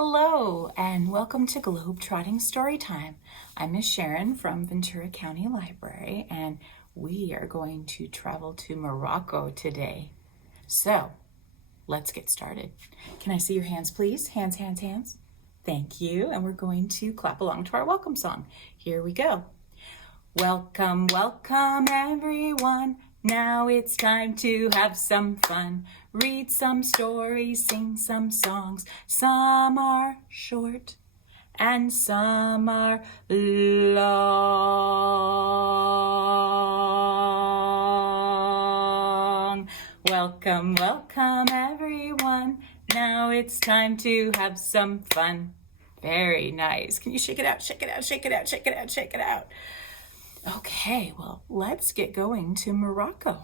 Hello and welcome to Globtrotting Storytime. I'm Miss Sharon from Ventura County Library and we are going to travel to Morocco today. So let's get started. Can I see your hands please? Hands, hands, hands. Thank you. And we're going to clap along to our welcome song. Here we go. Welcome, welcome everyone. Now it's time to have some fun. Read some stories, sing some songs. Some are short and some are long. Welcome, welcome everyone. Now it's time to have some fun. Very nice. Can you shake it out, shake it out, shake it out, shake it out, shake it out. Okay, well, let's get going to Morocco.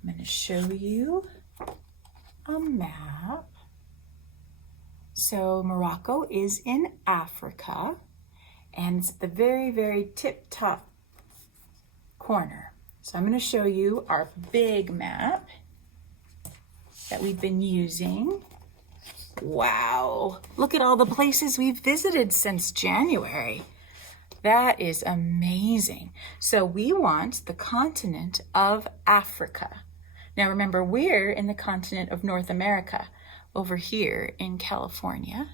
I'm going to show you a map. So Morocco is in Africa, and it's at the very, very tip-top corner. So I'm going to show you our big map that we've been using. Wow, look at all the places we've visited since January. That is amazing. So we want the continent of Africa. Now remember, we're in the continent of North America, over here in California.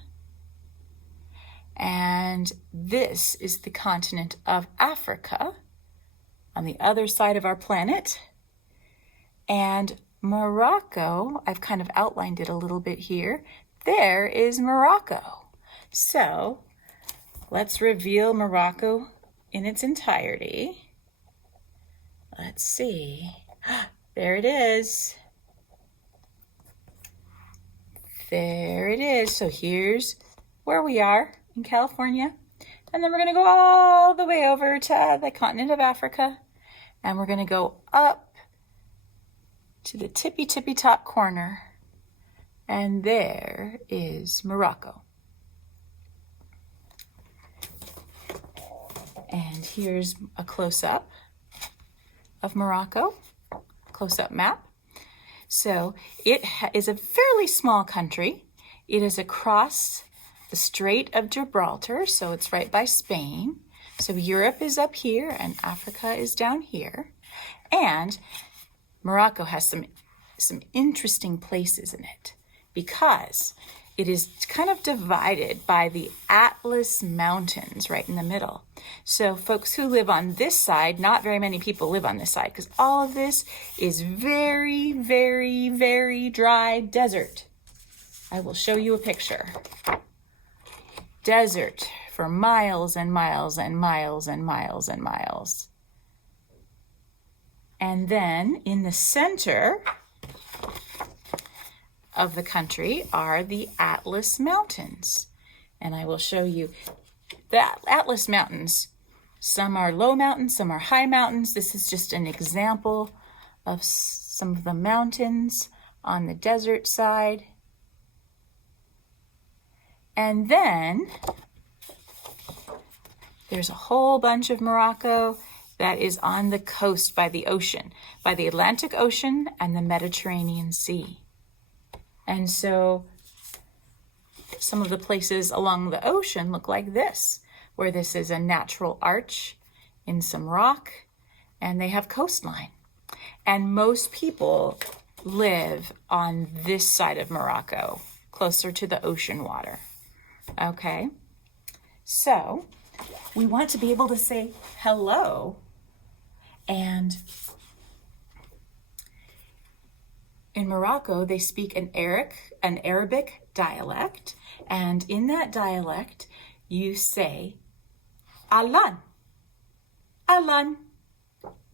And this is the continent of Africa on the other side of our planet. And Morocco, I've kind of outlined it a little bit here. There is Morocco. So let's reveal Morocco in its entirety. Let's see. There it is. There it is. So here's where we are in California. And then we're going to go all the way over to the continent of Africa. And we're going to go up to the tippy top corner. And there is Morocco. And here's a close-up of Morocco, close-up map. So it is a fairly small country. It is across the Strait of Gibraltar, so it's right by Spain. So Europe is up here and Africa is down here. And Morocco has some interesting places in it because it is kind of divided by the Atlas Mountains right in the middle. So folks who live on this side, not very many people live on this side because all of this is very, very, very dry desert. I will show you a picture. Desert for miles and miles and miles and miles and miles. And then in the center of the country are the Atlas Mountains. And I will show you the Atlas Mountains. Some are low mountains, some are high mountains. This is just an example of some of the mountains on the desert side. And then there's a whole bunch of Morocco that is on the coast by the ocean, by the Atlantic Ocean and the Mediterranean Sea. And so some of the places along the ocean look like this, where this is a natural arch in some rock, and they have coastline. And most people live on this side of Morocco, closer to the ocean water. Okay, so we want to be able to say hello, and in Morocco, they speak an Arabic dialect, and in that dialect, you say, Allan, Allan,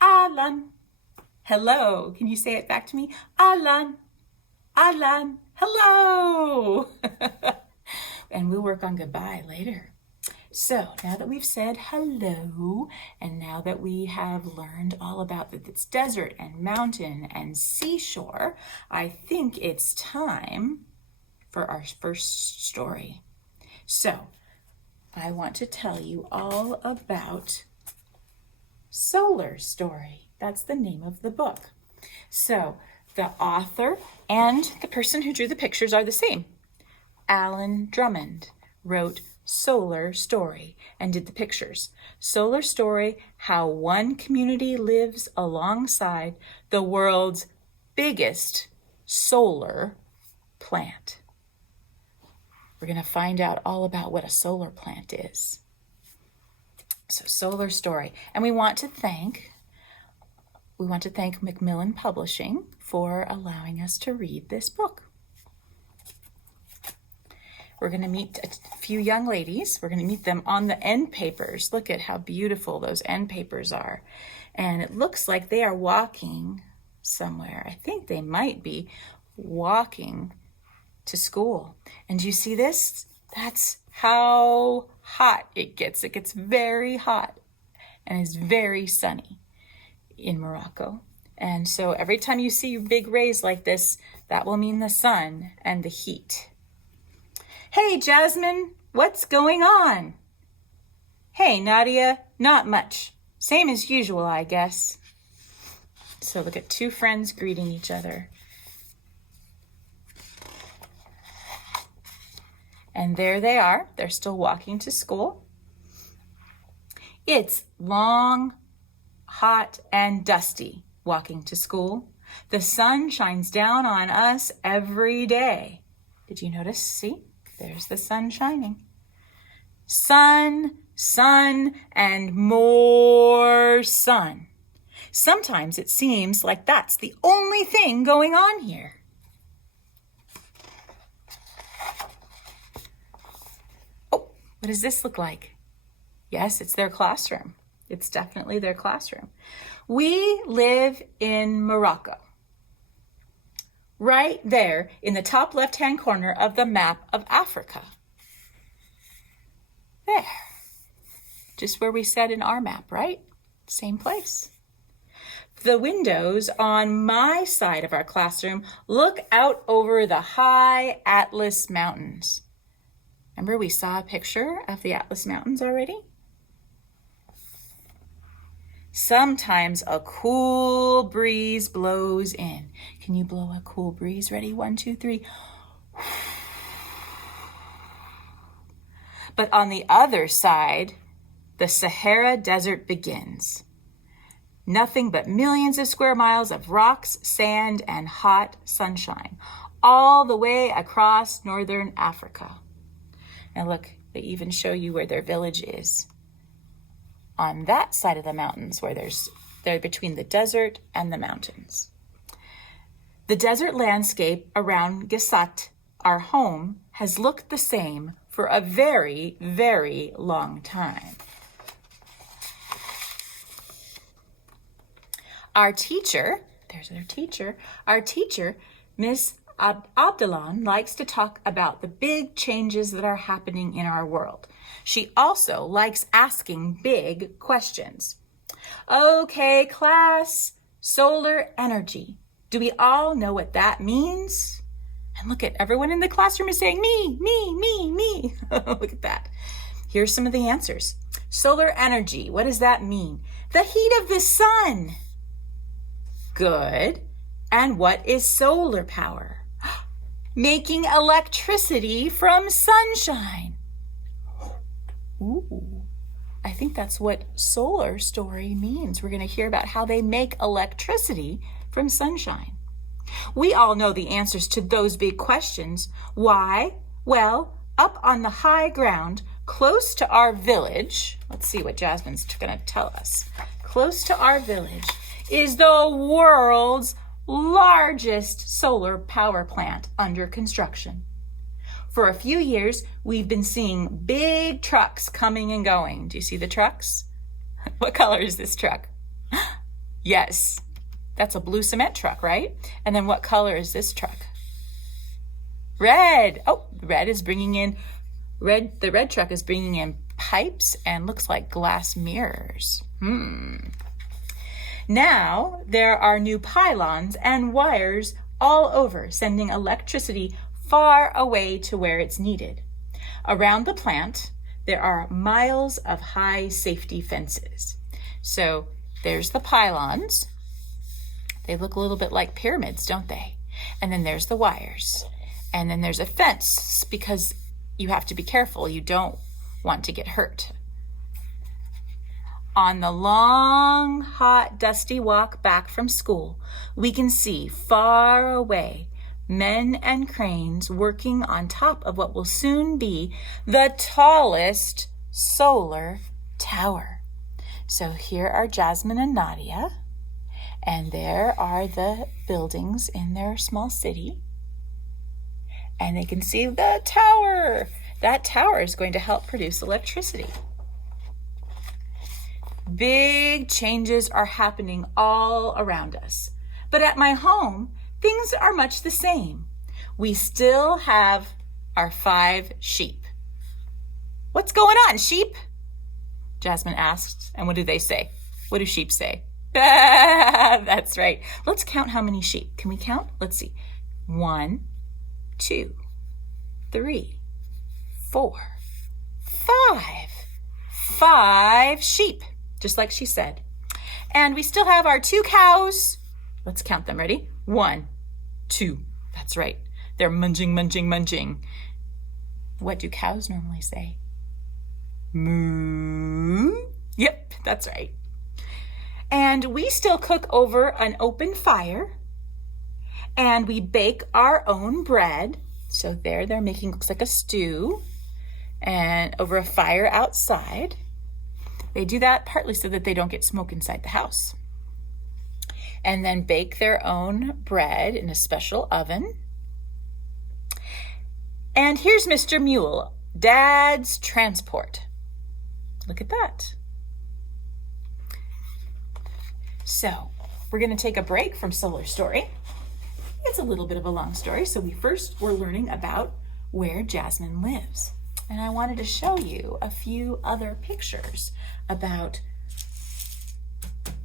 Allan. Hello, can you say it back to me? Allan, Allan, hello. And we'll work on goodbye later. So now that we've said hello, and now that we have learned all about that it's desert and mountain and seashore, I think it's time for our first story. So I want to tell you all about Solar Story. That's the name of the book. So the author and the person who drew the pictures are the same. Allan Drummond wrote Solar Story and did the pictures. Solar Story, how one community lives alongside the world's biggest solar plant. We're going to find out all about what a solar plant is. So Solar Story. And we want to thank Macmillan Publishing for allowing us to read this book. We're going to meet a few young ladies. We're going to meet them on the end papers. Look at how beautiful those end papers are. And it looks like they are walking somewhere. I think they might be walking to school. And do you see this? That's how hot it gets. It gets very hot and is very sunny in Morocco. And so every time you see big rays like this, that will mean the sun and the heat. Hey, Jasmine, what's going on? Hey, Nadia, not much. Same as usual, I guess. So look at two friends greeting each other. And there they are. They're still walking to school. It's long, hot, and dusty walking to school. The sun shines down on us every day. Did you notice? See? There's the sun shining. Sun, sun, and more sun. Sometimes it seems like that's the only thing going on here. Oh, what does this look like? Yes, it's their classroom. It's definitely their classroom. We live in Morocco. Right there in the top left-hand corner of the map of Africa. There. Just where we said in our map, right? Same place. The windows on my side of our classroom look out over the high Atlas Mountains. Remember we saw a picture of the Atlas Mountains already? Sometimes a cool breeze blows in. Can you blow a cool breeze? Ready? 1, 2, 3. But on the other side, the Sahara Desert begins. Nothing but millions of square miles of rocks, sand, and hot sunshine, all the way across northern Africa. And look, they even show you where their village is. On that side of the mountains where they're between the desert and the mountains. The desert landscape around Gessat, our home, has looked the same for a very, very long time. Our teacher, Miss Abdallah, likes to talk about the big changes that are happening in our world. She also likes asking big questions. Okay, class, solar energy. Do we all know what that means? And look at everyone in the classroom is saying, me, me, me, me. Look at that. Here's some of the answers. Solar energy, what does that mean? The heat of the sun. Good. And what is solar power? Making electricity from sunshine. Ooh, I think that's what Solar Story means. We're going to hear about how they make electricity from sunshine. We all know the answers to those big questions. Why? Well, up on the high ground, close to our village, let's see what Jasmine's going to tell us. Close to our village is the world's largest solar power plant under construction. For a few years, we've been seeing big trucks coming and going. Do you see the trucks? What color is this truck? Yes, that's a blue cement truck, right? And then what color is this truck? Red. Oh, the red truck is bringing in pipes and looks like glass mirrors. Now there are new pylons and wires all over, sending electricity far away to where it's needed. Around the plant, there are miles of high safety fences. So there's the pylons. They look a little bit like pyramids, don't they? And then there's the wires. And then there's a fence because you have to be careful. You don't want to get hurt. On the long, hot, dusty walk back from school, we can see far away men and cranes working on top of what will soon be the tallest solar tower. So here are Jasmine and Nadia, and there are the buildings in their small city. And they can see the tower. That tower is going to help produce electricity. Big changes are happening all around us. But at my home, things are much the same. We still have our 5 sheep. What's going on, sheep? Jasmine asked. And what do they say? What do sheep say? That's right. Let's count how many sheep. Can we count? Let's see. 1, 2, 3, 4, 5. 5 sheep, just like she said. And we still have our 2 cows. Let's count them. Ready? 1, 2. That's right. They're munching, munching, munching. What do cows normally say? Moo. Yep, that's right. And we still cook over an open fire. And we bake our own bread. So there they're making, looks like a stew. And over a fire outside. They do that partly so that they don't get smoke inside the house. And then bake their own bread in a special oven. And here's Mr. Mule, Dad's transport. Look at that. So we're going to take a break from Solar Story. It's a little bit of a long story. So we're learning about where Jasmine lives. And I wanted to show you a few other pictures about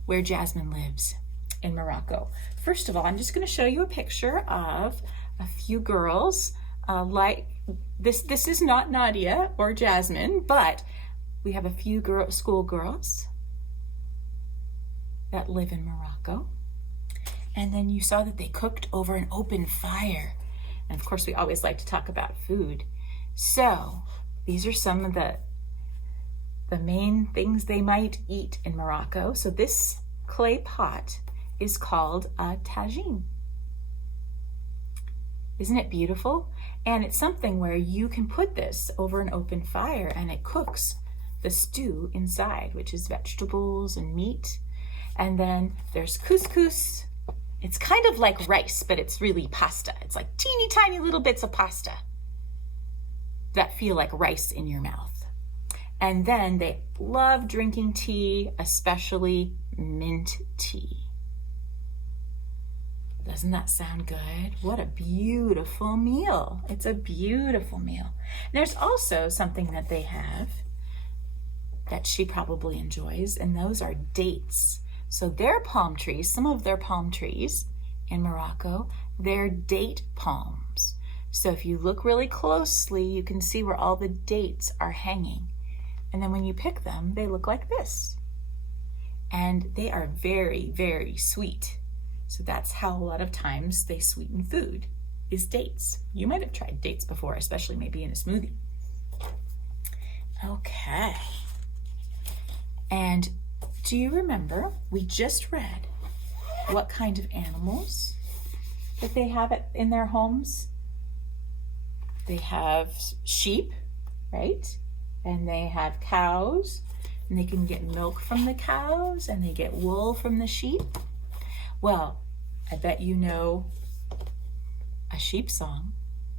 where Jasmine lives in Morocco. First of all, I'm just going to show you a picture of a few girls like this. This is not Nadia or Jasmine, but we have a few school girls that live in Morocco. And then you saw that they cooked over an open fire. And of course, we always like to talk about food. So these are some of the main things they might eat in Morocco. So this clay pot is called a tagine. Isn't it beautiful? And it's something where you can put this over an open fire and it cooks the stew inside, which is vegetables and meat. And then there's couscous. It's kind of like rice, but it's really pasta. It's like teeny tiny little bits of pasta that feel like rice in your mouth. And then they love drinking tea, especially mint tea. Doesn't that sound good? What a beautiful meal. It's a beautiful meal. There's also something that they have that she probably enjoys, and those are dates. So their palm trees, some of their palm trees in Morocco, they're date palms. So if you look really closely, you can see where all the dates are hanging. And then when you pick them, they look like this. And they are very, very sweet. So that's how a lot of times they sweeten food, is dates. You might have tried dates before, especially maybe in a smoothie. Okay. And do you remember, we just read what kind of animals that they have in their homes? They have sheep, right? And they have cows, and they can get milk from the cows, and they get wool from the sheep. Well, I bet you know a sheep song.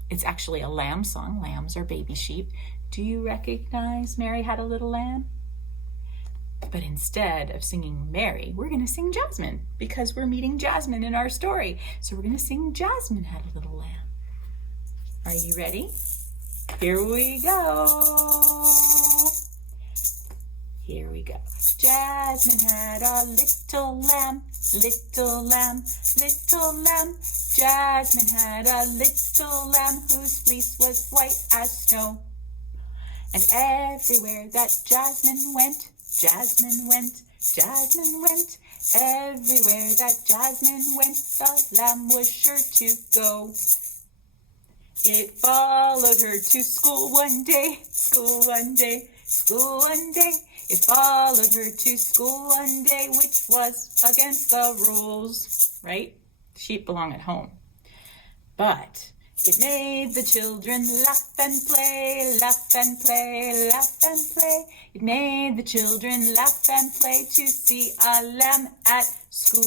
It's actually a lamb song. Lambs are baby sheep. Do you recognize Mary Had a Little Lamb? But instead of singing Mary, we're going to sing Jasmine because we're meeting Jasmine in our story. So we're going to sing Jasmine Had a Little Lamb. Are you ready? Here we go. Here we go. Jasmine had a little lamb, little lamb, little lamb. Jasmine had a little lamb whose fleece was white as snow. And everywhere that Jasmine went, Jasmine went, Jasmine went. Everywhere that Jasmine went, the lamb was sure to go. It followed her to school one day, school one day, school one day. It followed her to school one day, which was against the rules, right? Sheep belong at home. But it made the children laugh and play, laugh and play, laugh and play. It made the children laugh and play to see a lamb at school.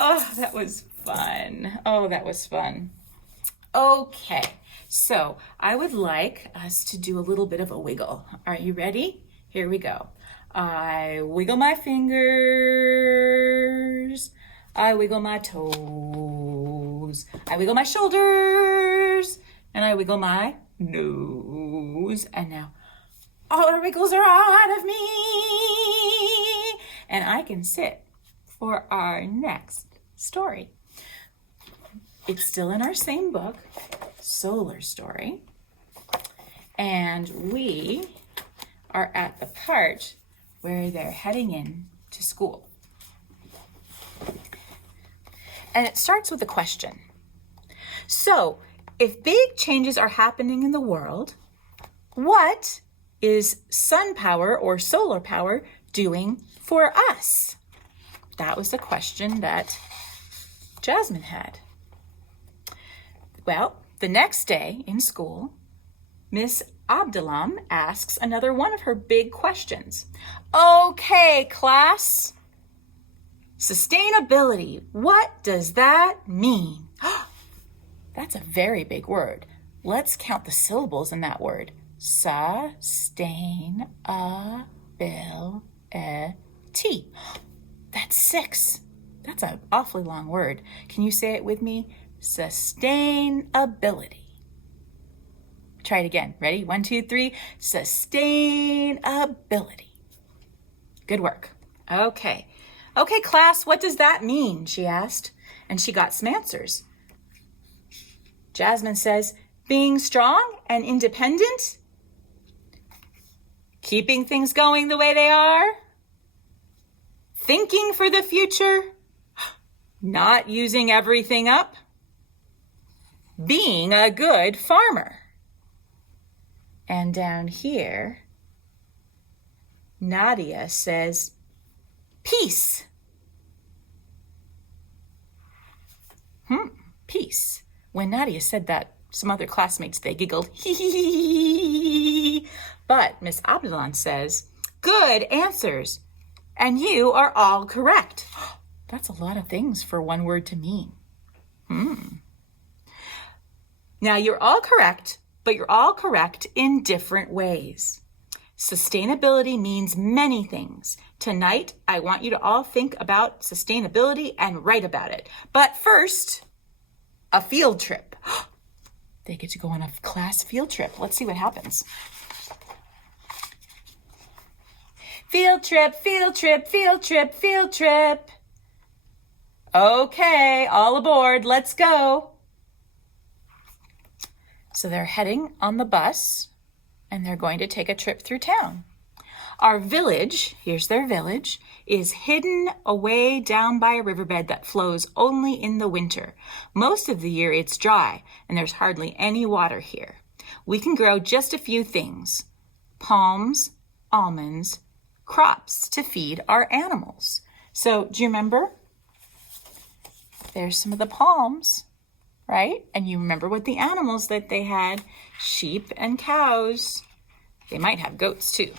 Oh, that was fun. Oh, that was fun. Okay, so I would like us to do a little bit of a wiggle. Are you ready? Here we go. I wiggle my fingers. I wiggle my toes. I wiggle my shoulders. And I wiggle my nose. And now all the wriggles are out of me. And I can sit for our next story. It's still in our same book, Solar Story. And we are at the part where they're heading in to school. And it starts with a question. So, if big changes are happening in the world, what is sun power or solar power doing for us? That was the question that Jasmine had. Well, the next day in school, Miss Abdalam asks another one of her big questions. Okay, class. Sustainability, what does that mean? That's a very big word. Let's count the syllables in that word. Sustainability. That's 6. That's an awfully long word. Can you say it with me? Sustainability. Try it again. Ready? 1, 2, 3. Sustainability. Good work. Okay. Okay, class, what does that mean? She asked, and she got some answers. Jasmine says, being strong and independent, keeping things going the way they are, thinking for the future, not using everything up, being a good farmer. And down here, Nadia says, peace. Peace. When Nadia said that, some other classmates, they giggled, But Miss Abdullah says, good answers. And you are all correct. That's a lot of things for one word to mean. Now you're all correct, but you're all correct in different ways. Sustainability means many things. Tonight, I want you to all think about sustainability and write about it. But first, a field trip. They get to go on a class field trip. Let's see what happens. Field trip, field trip, field trip, field trip. Okay, all aboard, let's go. So they're heading on the bus, and they're going to take a trip through town. Our village, here's their village, is hidden away down by a riverbed that flows only in the winter. Most of the year it's dry, and there's hardly any water here. We can grow just a few things: palms, almonds, crops to feed our animals. So do you remember? There's some of the palms, right? And you remember what the animals that they had, sheep and cows. They might have goats too.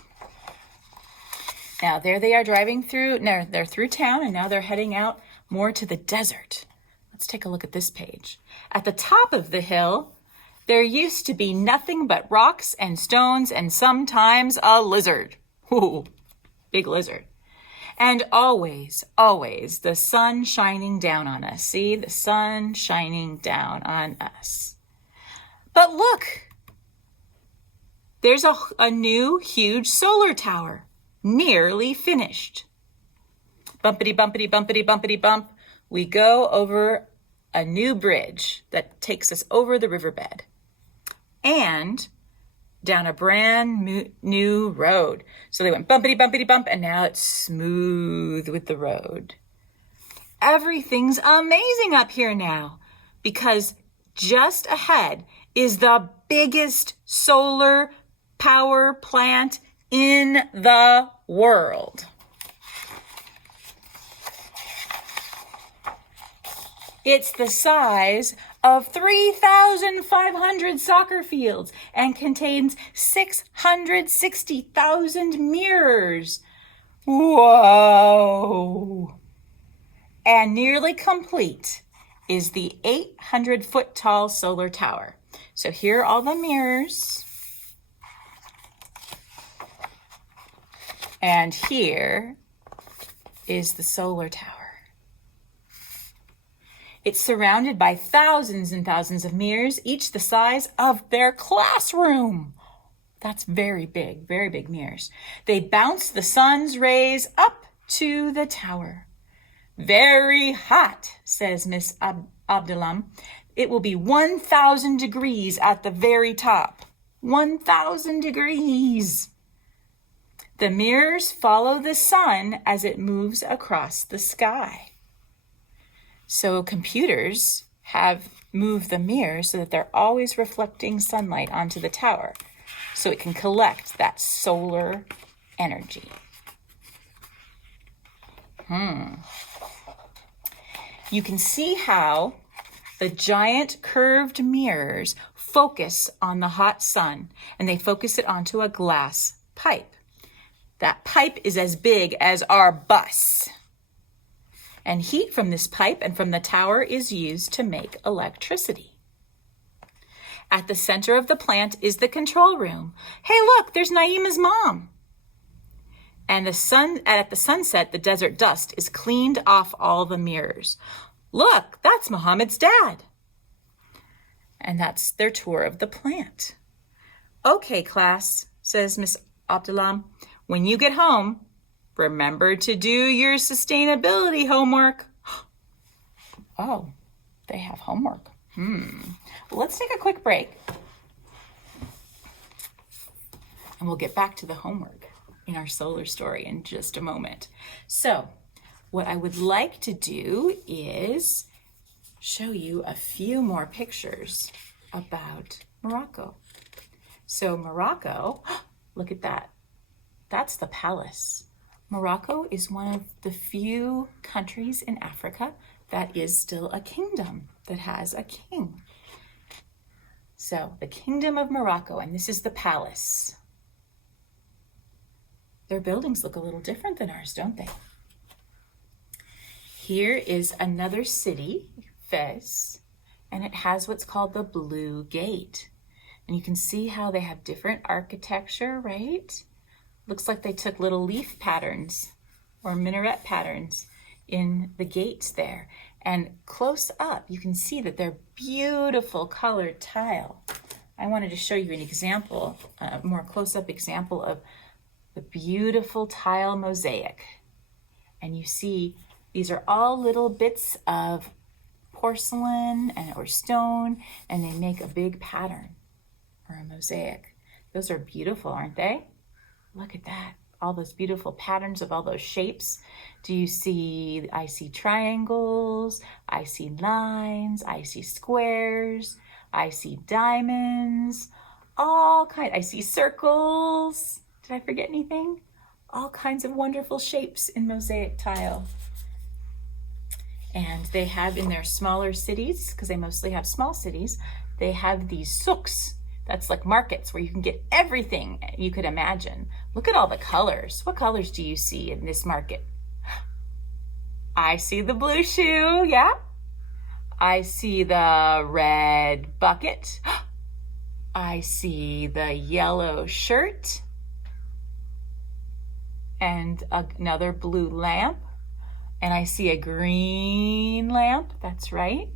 Now there they are driving through, no, they're through town, and now they're heading out more to the desert. Let's take a look at this page. At the top of the hill, there used to be nothing but rocks and stones and sometimes a lizard. Ooh, big lizard. And always, always the sun shining down on us. See, the sun shining down on us. But look, there's a new huge solar tower, nearly finished. Bumpity, bumpity, bumpity, bumpity, bump. We go over a new bridge that takes us over the riverbed and down a brand new road. So they went bumpity, bumpity, bump, and now it's smooth with the road. Everything's amazing up here now because just ahead is the biggest solar power plant in the world. It's the size of 3,500 soccer fields and contains 660,000 mirrors. Whoa! And nearly complete is the 800-foot tall solar tower. So here are all the mirrors. And here is the solar tower. It's surrounded by thousands and thousands of mirrors, each the size of their classroom. That's very big mirrors. They bounce the sun's rays up to the tower. Very hot, says Miss Abdullam. It will be 1,000 degrees at the very top. 1,000 degrees. The mirrors follow the sun as it moves across the sky. So computers have moved the mirrors so that they're always reflecting sunlight onto the tower, so it can collect that solar energy. You can see how the giant curved mirrors focus on the hot sun, and they focus it onto a glass pipe. That pipe is as big as our bus. And heat from this pipe and from the tower is used to make electricity. At the center of the plant is the control room. Hey, look, there's Naima's mom. And at the sunset, the desert dust is cleaned off all the mirrors. Look, that's Muhammad's dad. And that's their tour of the plant. Okay, class, says Miss Abdullam, when you get home, remember to do your sustainability homework. Oh, they have homework. Let's take a quick break. And we'll get back to the homework in our solar story in just a moment. So, what I would like to do is show you a few more pictures about Morocco. So Morocco, look at that. That's the palace. Morocco is one of the few countries in Africa that is still a kingdom, that has a king. So the Kingdom of Morocco, and this is the palace. Their buildings look a little different than ours, don't they? Here is another city, Fez, and it has what's called the Blue Gate. And you can see how they have different architecture, right? Looks like they took little leaf patterns or minaret patterns in the gates there. And close up, you can see that they're beautiful colored tile. I wanted to show you an example, a more close-up example of the beautiful tile mosaic. And you see these are all little bits of porcelain or stone, and they make a big pattern or a mosaic. Those are beautiful, aren't they? Look at that. All those beautiful patterns of all those shapes. Do you see, I see triangles, I see lines, I see squares, I see diamonds, I see circles. Did I forget anything? All kinds of wonderful shapes in mosaic tile. And they have in their smaller cities, because they mostly have small cities, they have these souks. That's like markets where you can get everything you could imagine. Look at all the colors. What colors do you see in this market? I see the blue shoe, yeah. I see the red bucket. I see the yellow shirt and another blue lamp. And I see a green lamp, that's right.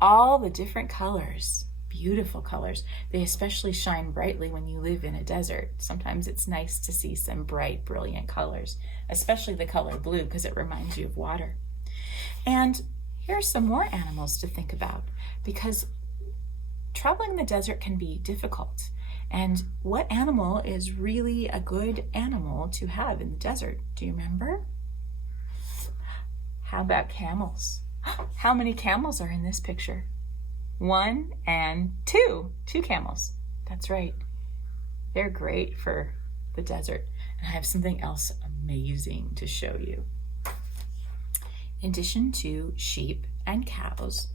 All the different colors. Beautiful colors. They especially shine brightly when you live in a desert. Sometimes it's nice to see some bright, brilliant colors, especially the color blue because it reminds you of water. And here's some more animals to think about because traveling the desert can be difficult. And what animal is really a good animal to have in the desert? Do you remember? How about camels? How many camels are in this picture? 1 and 2. 2 camels. That's right. They're great for the desert. And I have something else amazing to show you. In addition to sheep and cows,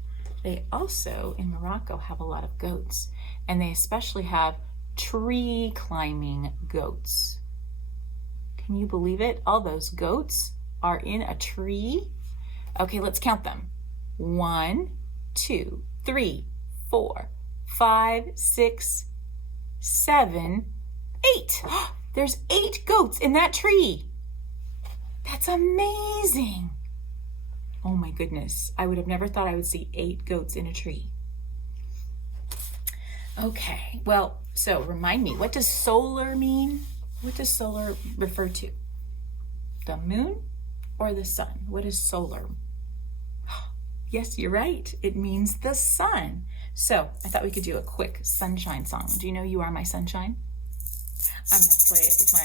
they also, in Morocco, have a lot of goats. And they especially have tree climbing goats. Can you believe it? All those goats are in a tree. Okay, let's count them. 1, 2, 3, 4, 5, 6, 7, 8. There's 8 goats in that tree. That's amazing. Oh my goodness. I would have never thought I would see 8 goats in a tree. Okay, well, so remind me, what does solar mean? What does solar refer to? The moon or the sun? What is solar? Yes, you're right. It means the sun. So I thought we could do a quick sunshine song. Do you know You Are My Sunshine? I'm going to play it with my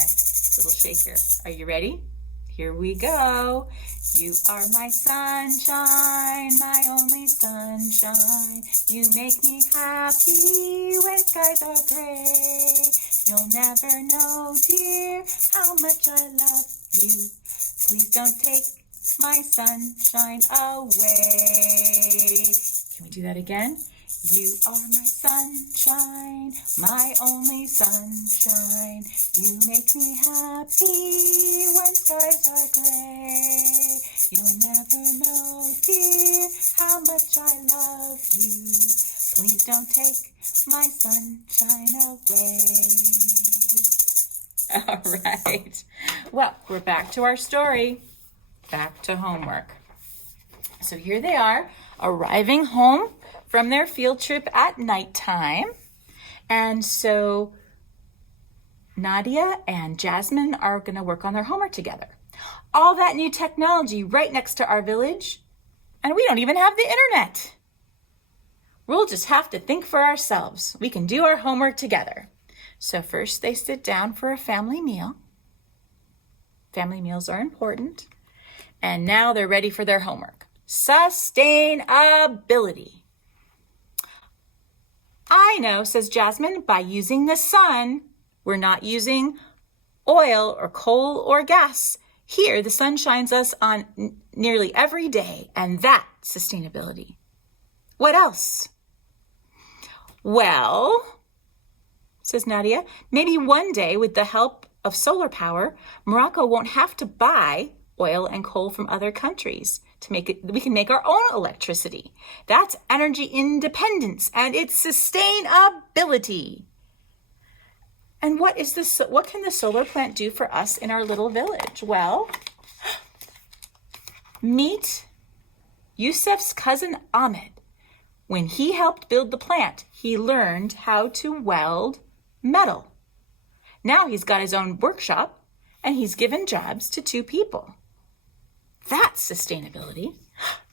little shaker. Are you ready? Here we go. You are my sunshine, my only sunshine. You make me happy when skies are gray. You'll never know, dear, how much I love you. Please don't take my sunshine away. Can we do that again? You are my sunshine, my only sunshine. You make me happy when skies are gray. You'll never know, dear, how much I love you. Please don't take my sunshine away. All right. Well, we're back to our story. Back to homework. So here they are, arriving home from their field trip at nighttime. And so Nadia and Jasmine are going to work on their homework together. All that new technology right next to our village, and we don't even have the internet. We'll just have to think for ourselves. We can do our homework together. So first they sit down for a family meal. Family meals are important. And now they're ready for their homework. Sustainability. I know, says Jasmine, by using the sun, we're not using oil or coal or gas. Here, the sun shines us on nearly every day, and that's sustainability. What else? Well, says Nadia, maybe one day with the help of solar power, Morocco won't have to buy oil and coal from other countries to make it. We can make our own electricity. That's energy independence, and it's sustainability. And what can the solar plant do for us in our little village? Well, meet Yusuf's cousin Ahmed. When he helped build the plant, he learned how to weld metal. Now he's got his own workshop, and he's given jobs to 2 people. That's sustainability.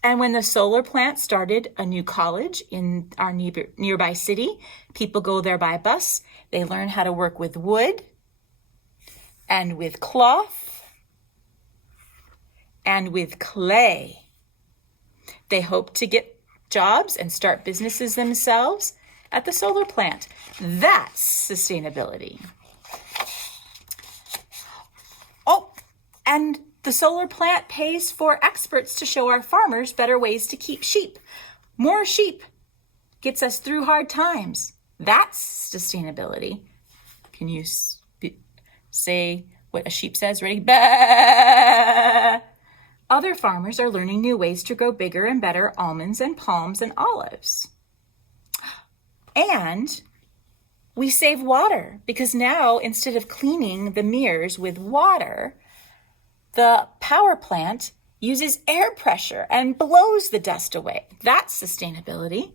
And when the solar plant started a new college in our nearby city, people go there by bus. They learn how to work with wood and with cloth and with clay. They hope to get jobs and start businesses themselves at the solar plant. That's sustainability. Oh, and the solar plant pays for experts to show our farmers better ways to keep sheep. More sheep gets us through hard times. That's sustainability. Can you say what a sheep says? Ready? Bah! Other farmers are learning new ways to grow bigger and better almonds and palms and olives. And we save water because now instead of cleaning the mirrors with water, the power plant uses air pressure and blows the dust away. That's sustainability.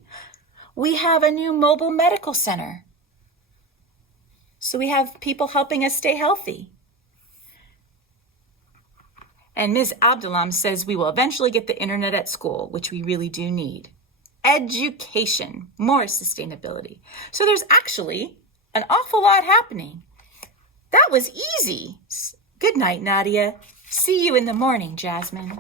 We have a new mobile medical center. So we have people helping us stay healthy. And Ms. Abdullam says we will eventually get the internet at school, which we really do need. Education, more sustainability. So there's actually an awful lot happening. That was easy. Good night, Nadia. See you in the morning, Jasmine.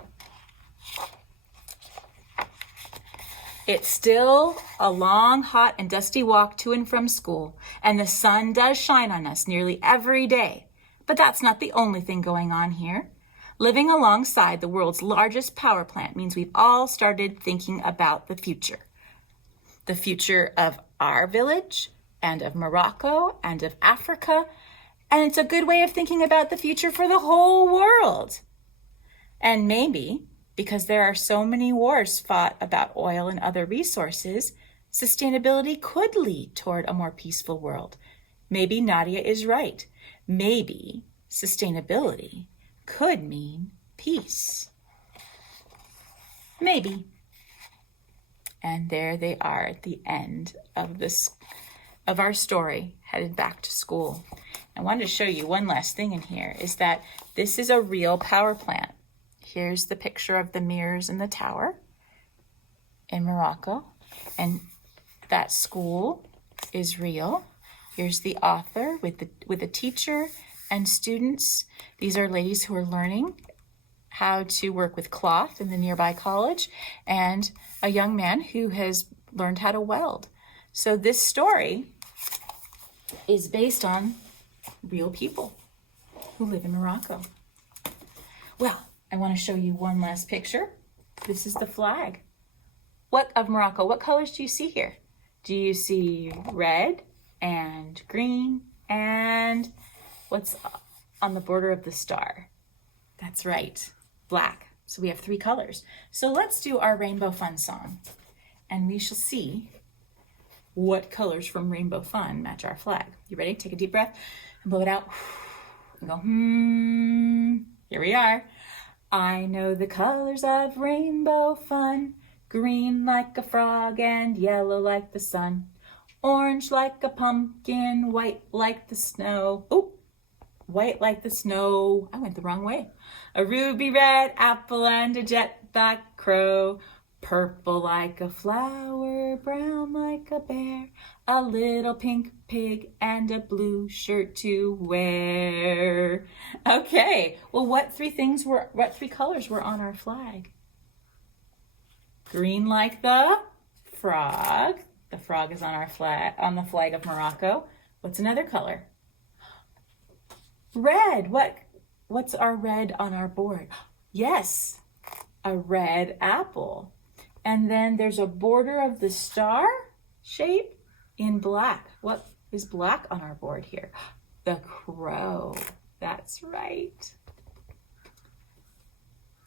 It's still a long, hot, and dusty walk to and from school, and the sun does shine on us nearly every day. But that's not the only thing going on here. Living alongside the world's largest power plant means we've all started thinking about the future. The future of our village, and of Morocco, and of Africa, and it's a good way of thinking about the future for the whole world. And maybe, because there are so many wars fought about oil and other resources, sustainability could lead toward a more peaceful world. Maybe Nadia is right. Maybe sustainability could mean peace. Maybe. And there they are at the end of our story, headed back to school. I wanted to show you one last thing in here, is that this is a real power plant. Here's the picture of the mirrors in the tower in Morocco, and that school is real. Here's the author with a teacher and students. These are ladies who are learning how to work with cloth in the nearby college, and a young man who has learned how to weld. So this story is based on real people who live in Morocco. Well, I want to show you one last picture. This is the flag. Of Morocco? What colors do you see here? Do you see red and green and what's on the border of the star? That's right, black. So we have 3 colors. So let's do our Rainbow Fun song, and we shall see what colors from Rainbow Fun match our flag. You ready? Take a deep breath and blow it out. And go, Here we are. I know the colors of Rainbow Fun. Green like a frog and yellow like the sun. Orange like a pumpkin, white like the snow. Oh, white like the snow. I went the wrong way. A ruby red apple and a jet black crow. Purple like a flower, brown like a bear. A little pink pig and a blue shirt to wear. Okay, well, what 3 colors were on our flag? Green like the frog. The frog is on our flag, on the flag of Morocco. What's another color? Red. What's our red on our board? Yes, a red apple. And then there's a border of the star shape in black. What is black on our board here? The crow. That's right.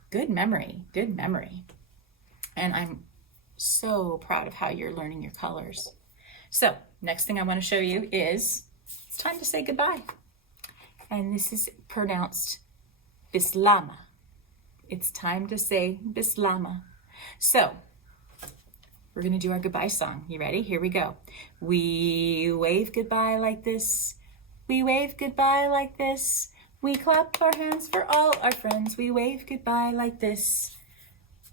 Good memory, good memory. And I'm so proud of how you're learning your colors. So next thing I want to show you is it's time to say goodbye. And this is pronounced bislama. It's time to say bislama. So we're going to do our goodbye song. You ready? Here we go. We wave goodbye like this. We wave goodbye like this. We clap our hands for all our friends. We wave goodbye like this.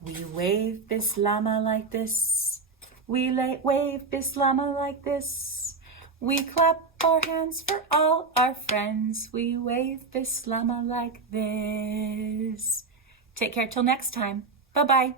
We wave bislama like this. We wave bislama like this. We clap our hands for all our friends. We wave bislama like this. Take care till next time. Bye-bye.